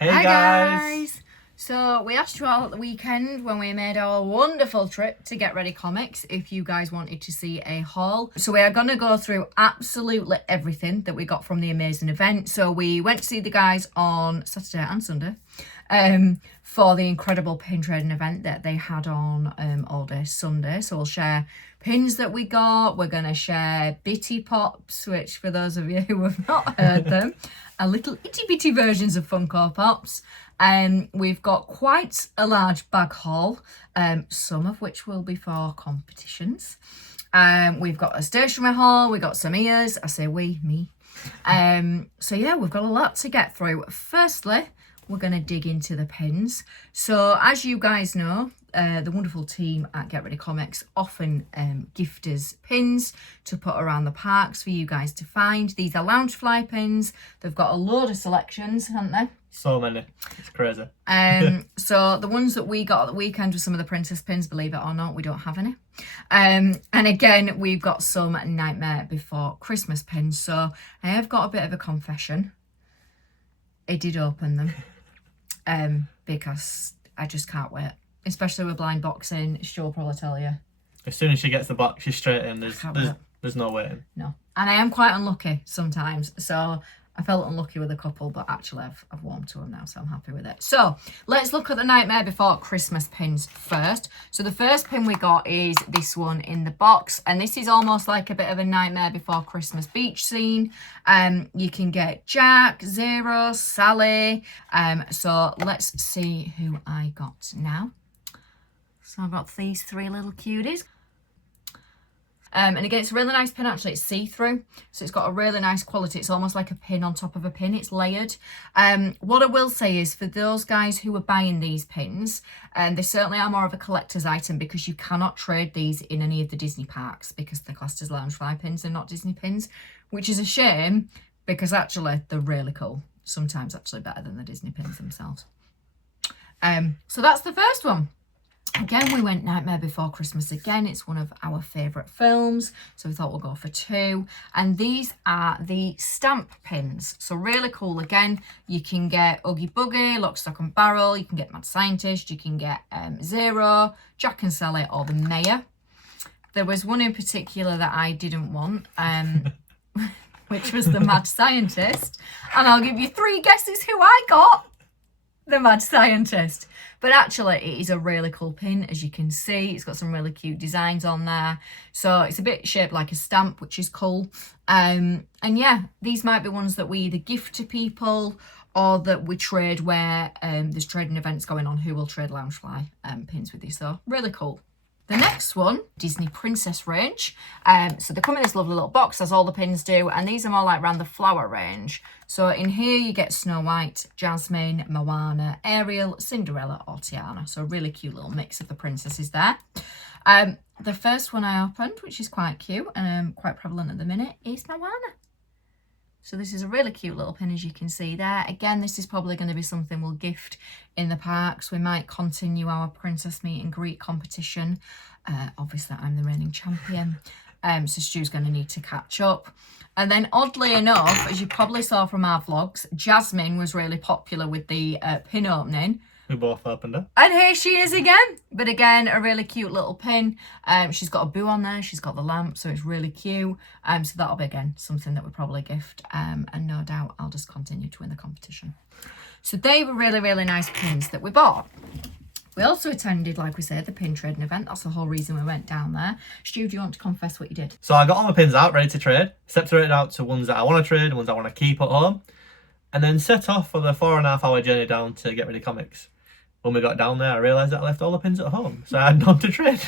Hi guys! So we asked you all at the weekend when we made our wonderful trip to Get Ready Comics if you guys wanted to see a haul. So we are going to go through absolutely everything that we got from the amazing event. So we went to see the guys on Saturday and Sunday for the incredible pin trading event that they had on all day Sunday. So we'll share pins that we got. We're going to share Bitty Pops, which for those of you who have not heard them, are little itty bitty versions of Funko Pops. We've got quite a large bag haul, some of which will be for competitions. We've got a stationery haul, we got some ears. I say we, me. So yeah, we've got a lot to get through. Firstly, we're going to dig into the pins. So as you guys know, the wonderful team at Get Ready Comics often gift us pins to put around the parks for you guys to find. These are Loungefly pins. They've got a load of selections, haven't they? So many. It's crazy. So the ones that we got at the weekend were some of the princess pins, believe it or not, we don't have any. And again, we've got some Nightmare Before Christmas pins. So I have got a bit of a confession. I did open them because I just can't wait. Especially with blind boxing, she'll probably tell you. As soon as she gets the box, she's straight in. There's no waiting. No. And I am quite unlucky sometimes. So I felt unlucky with a couple, but actually I've warmed to them now, so I'm happy with it. So let's look at the Nightmare Before Christmas pins first. So the first pin we got is this one in the box, and this is almost like a bit of a Nightmare Before Christmas beach scene. You can get Jack, Zero, Sally. So let's see who I got now. So I've got these three little cuties. And again, it's a really nice pin, actually. It's see-through, so it's got a really nice quality. It's almost like a pin on top of a pin. It's layered. What I will say is, for those guys who are buying these pins, they certainly are more of a collector's item because you cannot trade these in any of the Disney parks because they're classed as Loungefly pins and not Disney pins, which is a shame because actually they're really cool. Sometimes actually better than the Disney pins themselves. So that's the first one. Again, we went Nightmare Before Christmas again. It's one of our favourite films, so we thought we'll go for two. And these are the stamp pins. So really cool. Again, you can get Oogie Boogie, Lock, Stock and Barrel. You can get Mad Scientist. You can get Zero, Jack and Sally, or the Mayor. There was one in particular that I didn't want, which was the Mad Scientist. And I'll give you three guesses who I got. The Mad Scientist. But actually it is a really cool pin, as you can see. It's got some really cute designs on there, so it's a bit shaped like a stamp, which is cool. And yeah, these might be ones that we either gift to people or that we trade where there's trading events going on. Who will trade Loungefly pins with you? So really cool. The next one, Disney Princess range. So they come in this lovely little box, as all the pins do, and these are more like around the flower range. So in here you get Snow White, Jasmine, Moana, Ariel, Cinderella, or Tiana. So a really cute little mix of the princesses there. The first one I opened, which is quite cute and quite prevalent at the minute, is Moana. So this is a really cute little pin, as you can see there. Again, this is probably going to be something we'll gift in the parks. We might continue our princess meet and greet competition. Obviously, I'm the reigning champion. So Stu's going to need to catch up. And then oddly enough, as you probably saw from our vlogs, Jasmine was really popular with the pin opening. We both opened it. And here she is again. But again, a really cute little pin. She's got a boo on there. She's got the lamp, so it's really cute. So that'll be, again, something that we'll probably gift. And no doubt I'll just continue to win the competition. So they were really, really nice pins that we bought. We also attended, like we said, the pin trading event. That's the whole reason we went down there. Stu, do you want to confess what you did? So I got all my pins out, ready to trade. Separated out to ones that I want to trade, ones I want to keep at home. And then set off for the 4.5-hour journey down to Get Ready Comics. When we got down there, I realised that I left all the pins at home, so I had none to trade.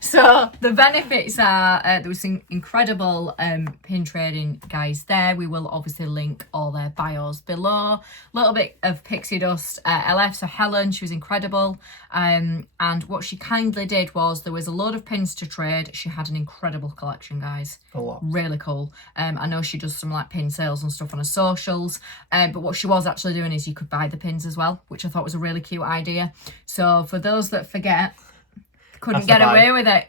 So the benefits are there was some incredible pin trading guys there. We will obviously link all their bios below. A little bit of Pixie Dust LF, so Helen, she was incredible. And what she kindly did was there was a load of pins to trade. She had an incredible collection, guys. A lot. Really cool. I know she does some like pin sales and stuff on her socials. But what she was actually doing is you could buy the pins as well, which I thought was a really cute idea. So for those that forget, couldn't get away with it.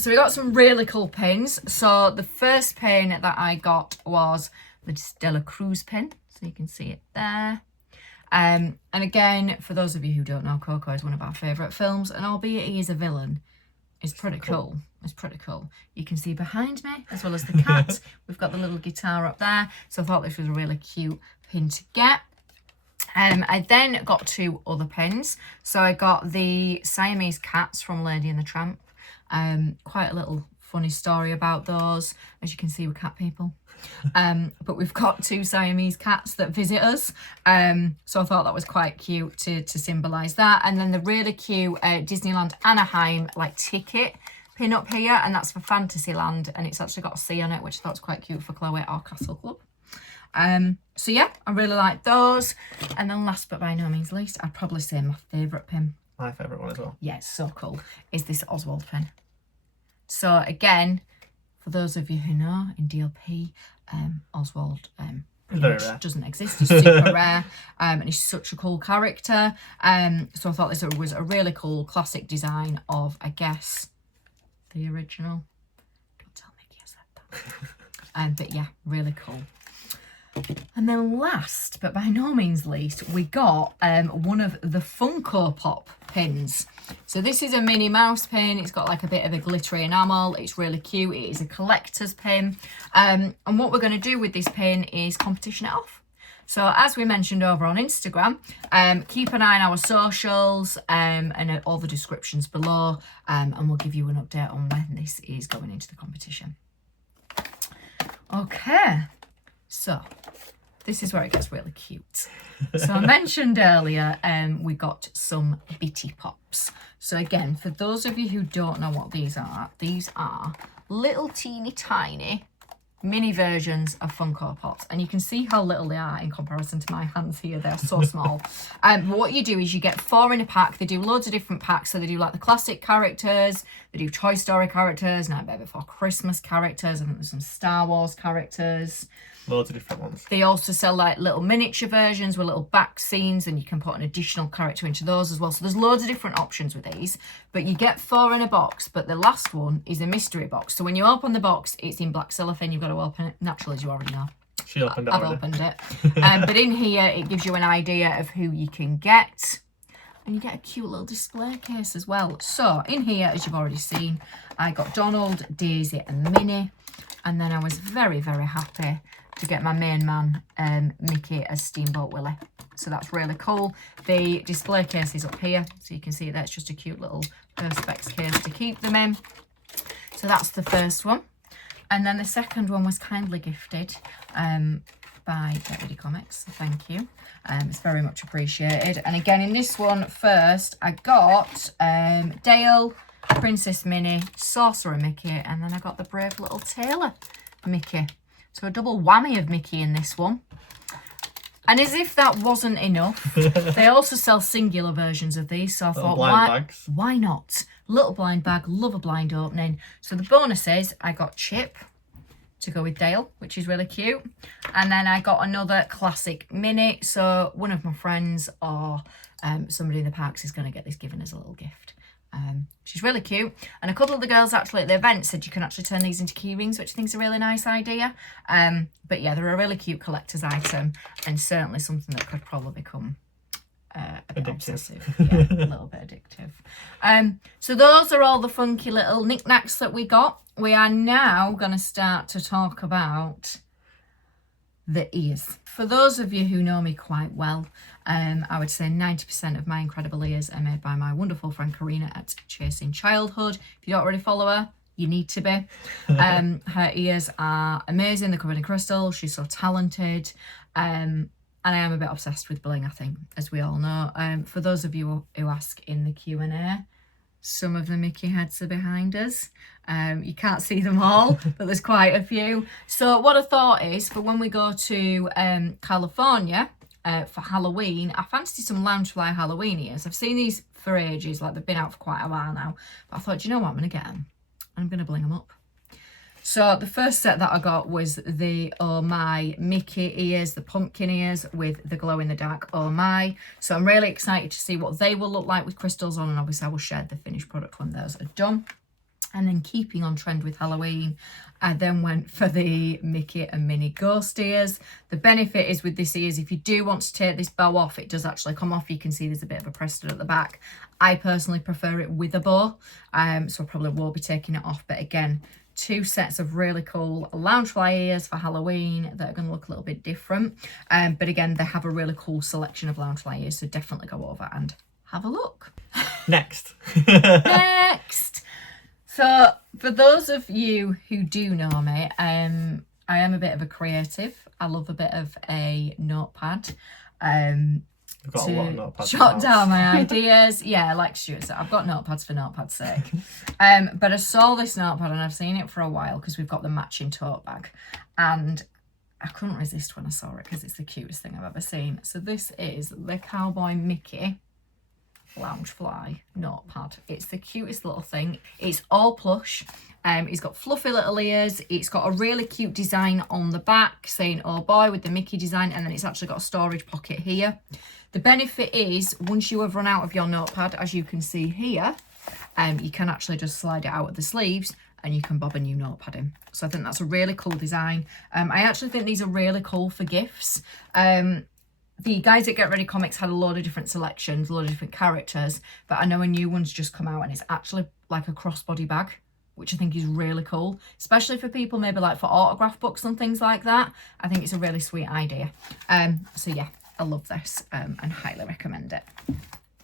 So we got some really cool pins. So the first pin that I got was the Stella Cruz pin, so you can see it there. And again, for those of you who don't know, Coco is one of our favourite films, and albeit he is a villain, it's pretty cool. It's pretty cool. You can see behind me, as well as the cat, we've got the little guitar up there. So I thought this was a really cute pin to get. I then got 2 other pins. So I got the Siamese cats from Lady and the Tramp. Quite a little funny story about those. As you can see, we're cat people. But we've got 2 Siamese cats that visit us. So I thought that was quite cute to symbolise that. And then the really cute Disneyland Anaheim like ticket pin up here, and that's for Fantasyland, and it's actually got a C on it, which I thought was quite cute for Chloe at our Castle Club. So yeah, I really like those. And then last but by no means least, I'd probably say my favourite pin. My favourite one as well. Yeah, it's so cool. Is this Oswald pin. So again, for those of you who know, in DLP, Oswald doesn't exist. He's super rare, and he's such a cool character. So I thought this was a really cool classic design of, I guess, the original. Don't tell Mickey I said that. But yeah, really cool. And then last, but by no means least, we got one of the Funko Pop pins. So this is a Minnie Mouse pin. It's got like a bit of a glittery enamel. It's really cute. It is a collector's pin. And what we're going to do with this pin is competition it off. So as we mentioned over on Instagram, keep an eye on our socials and all the descriptions below, and we'll give you an update on when this is going into the competition. Okay, so this is where it gets really cute. So I mentioned earlier, we got some Bitty Pops. So again, for those of you who don't know what these are little teeny tiny mini versions of Funko Pops, and you can see how little they are in comparison to my hands here. They're so small. What you do is you get 4 in a pack. They do loads of different packs. So they do like the classic characters, they do Toy Story characters, Nightmare Before Christmas characters, I think there's some Star Wars characters. Loads of different ones. They also sell like little miniature versions with little back scenes, and you can put an additional character into those as well. So there's loads of different options with these, but you get 4 in a box, but the last one is a mystery box. So when you open the box, it's in black cellophane. You've got to open it naturally, as you already know. She opened it I've opened it. But in here, it gives you an idea of who you can get. And you get a cute little display case as well. So in here, as you've already seen, I got Donald, Daisy and Minnie. And then I was very, very happy to get my main man, Mickey, as Steamboat Willie. So that's really cool. The display case is up here, so you can see that's just a cute little Perspex case to keep them in. So that's the first one. And then the second one was kindly gifted by Get Ready Comics. So thank you. It's very much appreciated. And again, in this one first, I got Dale, Princess Minnie, Sorcerer Mickey, and then I got the brave little tailor Mickey. So a double whammy of Mickey in this one. And as if that wasn't enough, they also sell singular versions of these. So I thought, why not? Little blind bag, love a blind opening. So the bonus is I got Chip to go with Dale, which is really cute. And then I got another classic Minnie. So one of my friends or somebody in the parks is going to get this given as a little gift. She's really cute, and a couple of the girls actually at the event said you can actually turn these into key rings, which I think is a really nice idea. But yeah, they're a really cute collector's item, and certainly something that could probably become a bit obsessive. Yeah, a little bit addictive. So those are all the funky little knickknacks that we got. We are now going to start to talk about the ears. For those of you who know me quite well, I would say 90% of my incredible ears are made by my wonderful friend Karina at Chasing Childhood. If you don't already follow her, you need to be. Her ears are amazing. They're covered in crystal. She's so talented. And I am a bit obsessed with bling, I think, as we all know. For those of you who ask in the Q&A, some of the Mickey heads are behind us. You can't see them all, but there's quite a few. So what I thought is, for when we go to California for Halloween, I fancy some Loungefly Halloween ears. I've seen these for ages, like they've been out for quite a while now. But I thought, you know what, I'm going to get them. I'm going to bling them up. So the first set that I got was the Oh My Mickey ears, the pumpkin ears with the glow-in-the-dark Oh My. So I'm really excited to see what they will look like with crystals on, and obviously I will share the finished product when those are done. And then keeping on trend with Halloween, I then went for the Mickey and Minnie ghost ears. The benefit is with this ears, if you do want to take this bow off, it does actually come off. You can see there's a bit of a press-stud at the back. I personally prefer it with a bow, so I probably will be taking it off. But again, 2 sets of really cool Loungefly ears for Halloween that are going to look a little bit different. But again, they have a really cool selection of Loungefly ears, so definitely go over and have a look. Next. Next! So, for those of you who do know me, I am a bit of a creative. I love a bit of a notepad. I've got a lot of notepads. Jot down my ideas. Yeah, like Stuart said, I've got notepads for notepad's sake. But I saw this notepad and I've seen it for a while because we've got the matching tote bag. And I couldn't resist when I saw it because it's the cutest thing I've ever seen. So this is the Cowboy Mickey Loungefly notepad. It's the cutest little thing. It's all plush. It's got fluffy little ears. It's got a really cute design on the back saying oh boy with the Mickey design, and then it's actually got a storage pocket here. The benefit is once you have run out of your notepad, as you can see here, you can actually just slide it out of the sleeves and you can bob a new notepad in. So I think that's a really cool design. I actually think these are really cool for gifts. The guys at Get Ready Comics had a load of different selections, a load of different characters, but I know a new one's just come out and it's actually like a crossbody bag, which I think is really cool, especially for people maybe like for autograph books and things like that. I think it's a really sweet idea. So yeah, I love this and highly recommend it.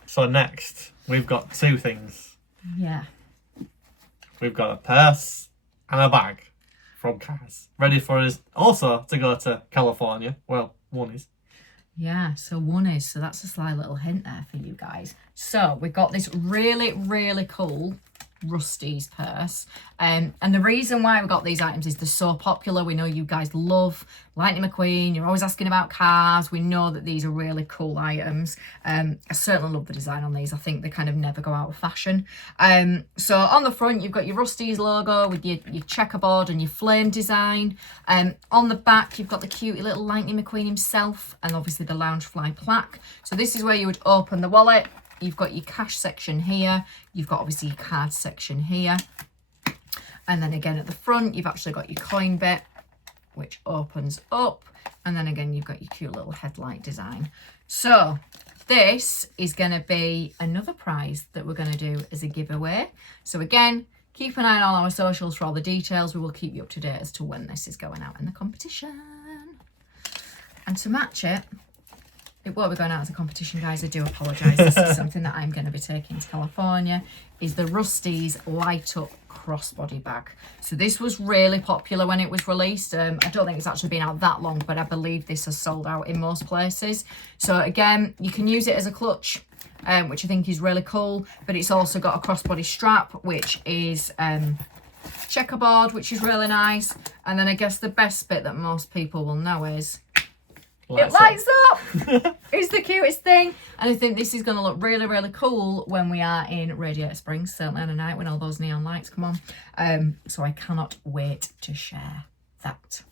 So next, we've got 2 things. Yeah. We've got a purse and a bag from Cars, ready for us also to go to California. Well, one is. Yeah, so one is, so that's a sly little hint there for you guys. So we've got this really, really cool Rusty's purse. And the reason why we got these items is they're so popular. We know you guys love Lightning McQueen. You're always asking about cars. We know that these are really cool items. I certainly love the design on these. I think they kind of never go out of fashion. So on the front, you've got your Rusty's logo with your checkerboard and your flame design. On the back, you've got the cute little Lightning McQueen himself and obviously the Loungefly plaque. So this is where you would open the wallet. You've got your cash section here. You've got obviously your card section here. And then again at the front, you've actually got your coin bit, which opens up. And then again, you've got your cute little headlight design. So this is going to be another prize that we're going to do as a giveaway. So again, keep an eye on all our socials for all the details. We will keep you up to date as to when this is going out in the competition. And to match it, it won't be going out as a competition, guys. I do apologise. This is something that I'm going to be taking to California, is the Rusty's Light Up Crossbody Bag. So this was really popular when it was released. I don't think it's actually been out that long, but I believe this has sold out in most places. So again, you can use it as a clutch, which I think is really cool. But it's also got a crossbody strap, which is checkerboard, which is really nice. And then I guess the best bit that most people will know is it lights up. It's the cutest thing, and I think this is going to look really, really cool when we are in Radiator Springs, certainly on a night when all those neon lights come on. So I cannot wait to share that.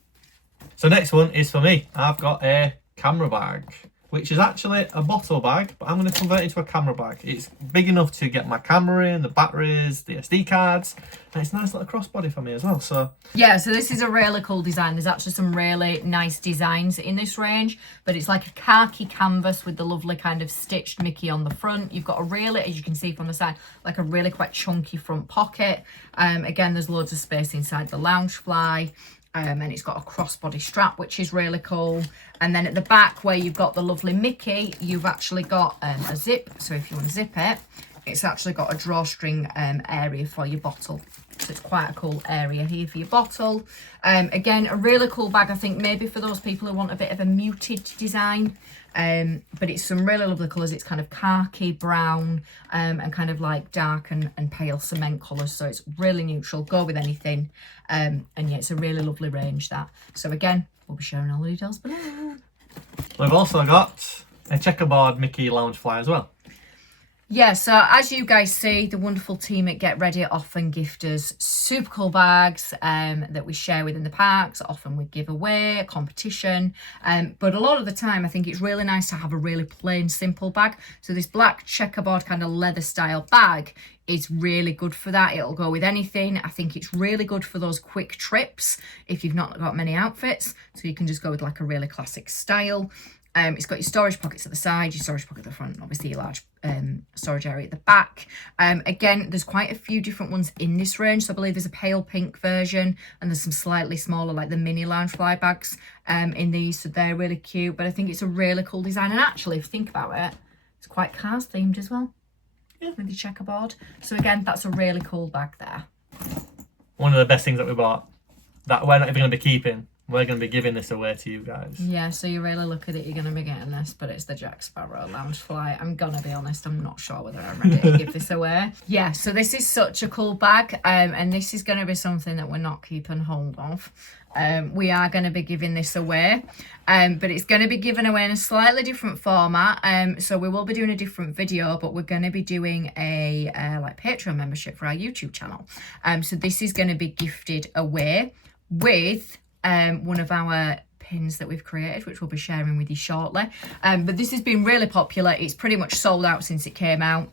So next one is for me. I've got a camera bag, which is actually a bottle bag, but I'm going to convert it into a camera bag. It's big enough to get my camera in, the batteries, the SD cards, and it's a nice little crossbody for me as well. So yeah, so this is a really cool design. There's actually some really nice designs in this range, but it's like a khaki canvas with the lovely kind of stitched Mickey on the front. You've got a really, as you can see from the side, like a really quite chunky front pocket. Again, there's loads of space inside the Loungefly. And it's got a crossbody strap, which is really cool. And then at the back where you've got the lovely Mickey, you've actually got a zip. So if you want to zip it, it's actually got a drawstring area for your bottle. So it's quite a cool area here for your bottle. Again, a really cool bag, I think, maybe for those people who want a bit of a muted design. But it's some really lovely colours. It's kind of khaki, brown, and kind of like dark and pale cement colours. So it's really neutral. Go with anything. And yeah, it's a really lovely range, that. So again, we'll be sharing all the details below. we've also got a checkerboard Mickey Loungefly as well. Yeah, so as you guys see, the wonderful team at Get Ready often gift us super cool bags that we share within the parks. Often we give away, a competition. But a lot of the time, I think it's really nice to have a really plain, simple bag. So this black checkerboard kind of leather style bag is really good for that. It'll go with anything. I think it's really good for those quick trips if you've not got many outfits. So you can just go with like a really classic style. It's got your storage pockets at the side, your storage pocket at the front, and obviously your large storage area at the back. Again, there's quite a few different ones in this range. So I believe there's a pale pink version, and there's some slightly smaller, like the mini Loungefly bags in these. So they're really cute, but I think it's a really cool design. And actually, if you think about it, it's quite Cars themed as well. Yeah. With your checkerboard. So again, that's a really cool bag there. One of the best things that we bought that we're not even going to be keeping. We're going to be giving this away to you guys. Yeah, so you really look at it, you're going to be getting this, but it's the Jack Sparrow Loungefly. I'm going to be honest, I'm not sure whether I'm ready to give this away. Yeah, so this is such a cool bag, and this is going to be something that we're not keeping hold of. We are going to be giving this away, but it's going to be given away in a slightly different format. So we will be doing a different video, but we're going to be doing a like Patreon membership for our YouTube channel. So this is going to be gifted away with one of our pins that we've created, which we'll be sharing with you shortly. But this has been really popular. It's pretty much sold out since it came out.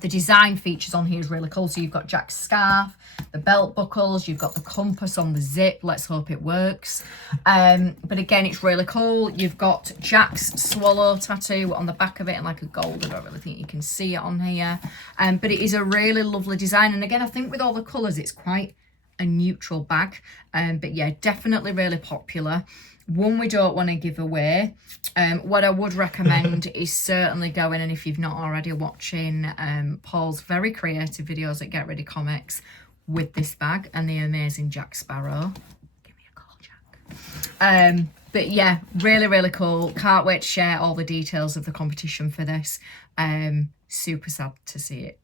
The design features on here is really cool. So you've got Jack's scarf, the belt buckles, you've got the compass on the zip. Let's hope it works. But again, it's really cool. You've got Jack's swallow tattoo on the back of it and like a gold. I don't really think you can see it on here. But it is a really lovely design. And again, I think with all the colours, it's quite a neutral bag. But yeah, definitely really popular. One we don't want to give away. What I would recommend is certainly going, and if you've not already, watching Paul's very creative videos at Get Ready Comics with this bag and the amazing Jack Sparrow. Give me a call, Jack. But yeah, really, really cool. Can't wait to share all the details of the competition for this. Super sad to see it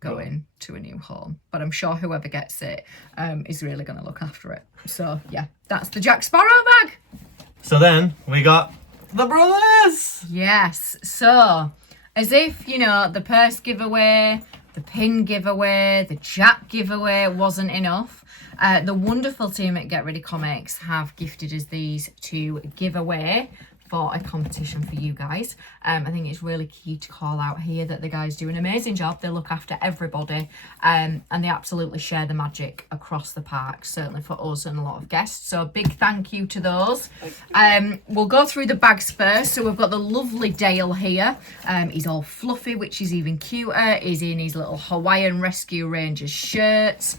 going to a new home, but I'm sure whoever gets it is really going to look after it. So yeah, that's the Jack Sparrow bag. So then we got the brothers. Yes, so as if, you know, the purse giveaway, the pin giveaway, the Jack giveaway wasn't enough, the wonderful team at Get Ready Comics have gifted us these to give away for a competition for you guys. I think it's really key to call out here that the guys do an amazing job. They look after everybody, and they absolutely share the magic across the park, certainly for us and a lot of guests. So a big thank you to those. We'll go through the bags first. So we've got the lovely Dale here. He's all fluffy, which is even cuter. He's in his little Hawaiian Rescue Rangers shirts.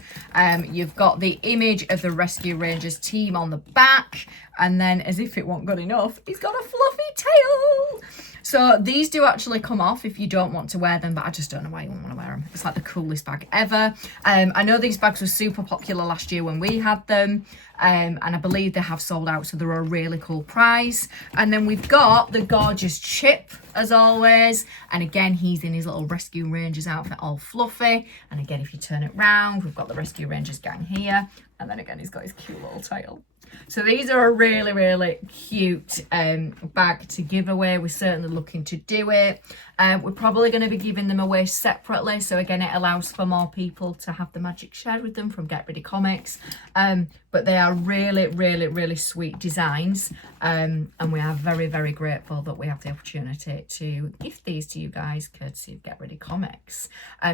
You've got the image of the Rescue Rangers team on the back. And then, as if it wasn't good enough, he's got a fluffy tail. So these do actually come off if you don't want to wear them, but I just don't know why you wouldn't want to wear them. It's like the coolest bag ever. I know these bags were super popular last year when we had them, and I believe they have sold out, so they're a really cool price. And then we've got the gorgeous Chip, as always. And again, he's in his little Rescue Rangers outfit, all fluffy. And again, if you turn it round, we've got the Rescue Rangers gang here. And then again, he's got his cute little tail. So these are a really, really cute bag to give away. We're certainly looking to do it. We're probably going to be giving them away separately. So again, it allows for more people to have the magic shared with them from Get Ready Comics. But they are really, really, really sweet designs. And we are very, very grateful that we have the opportunity to gift these to you guys, courtesy of Get Ready Comics.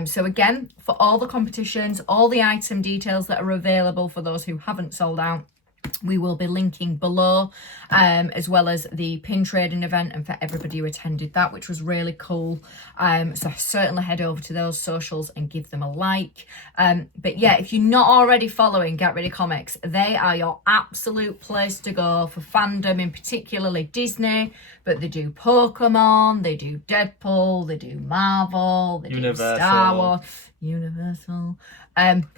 So again, for all the competitions, all the item details that are available for those who haven't sold out, we will be linking below, as well as the pin trading event, and for everybody who attended that, which was really cool. So certainly head over to those socials and give them a like. But yeah, if you're not already following Get Ready Comics, they are your absolute place to go for fandom, in particularly Disney, but they do Pokemon, they do Deadpool, they do Marvel, they do Star Wars, Universal.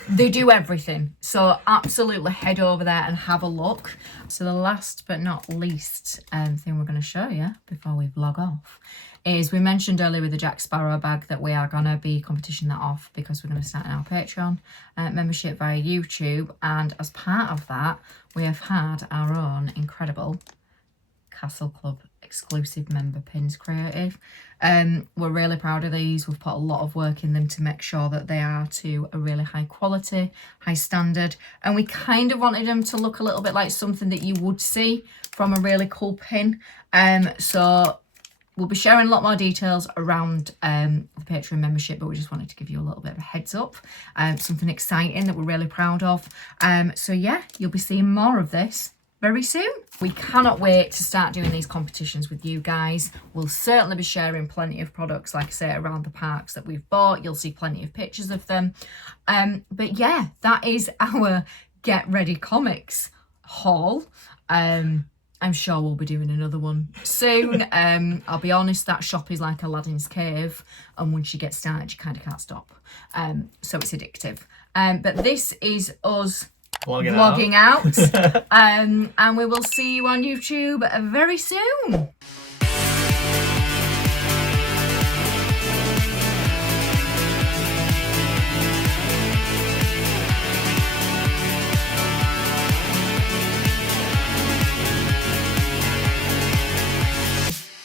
They do everything, so absolutely head over there and have a look. So the last but not least thing we're going to show you before we vlog off is, we mentioned earlier with the Jack Sparrow bag that we are going to be competitioning that off because we're going to start our Patreon membership via YouTube, and as part of that we have had our own incredible Castle Club exclusive member pins creative. We're really proud of these. We've put a lot of work in them to make sure that they are to a really high quality, high standard, and we kind of wanted them to look a little bit like something that you would see from a really cool pin. So we'll be sharing a lot more details around the Patreon membership, but we just wanted to give you a little bit of a heads up. Something exciting that we're really proud of. So yeah, you'll be seeing more of this very soon. We cannot wait to start doing these competitions with you guys. We'll certainly be sharing plenty of products, like I say, around the parks that we've bought. You'll see plenty of pictures of them. But yeah, that is our Get Ready Comics haul. I'm sure we'll be doing another one soon. I'll be honest, that shop is like Aladdin's cave, and once you get started, you kind of can't stop. So it's addictive. But this is us vlogging out. And we will see you on YouTube very soon.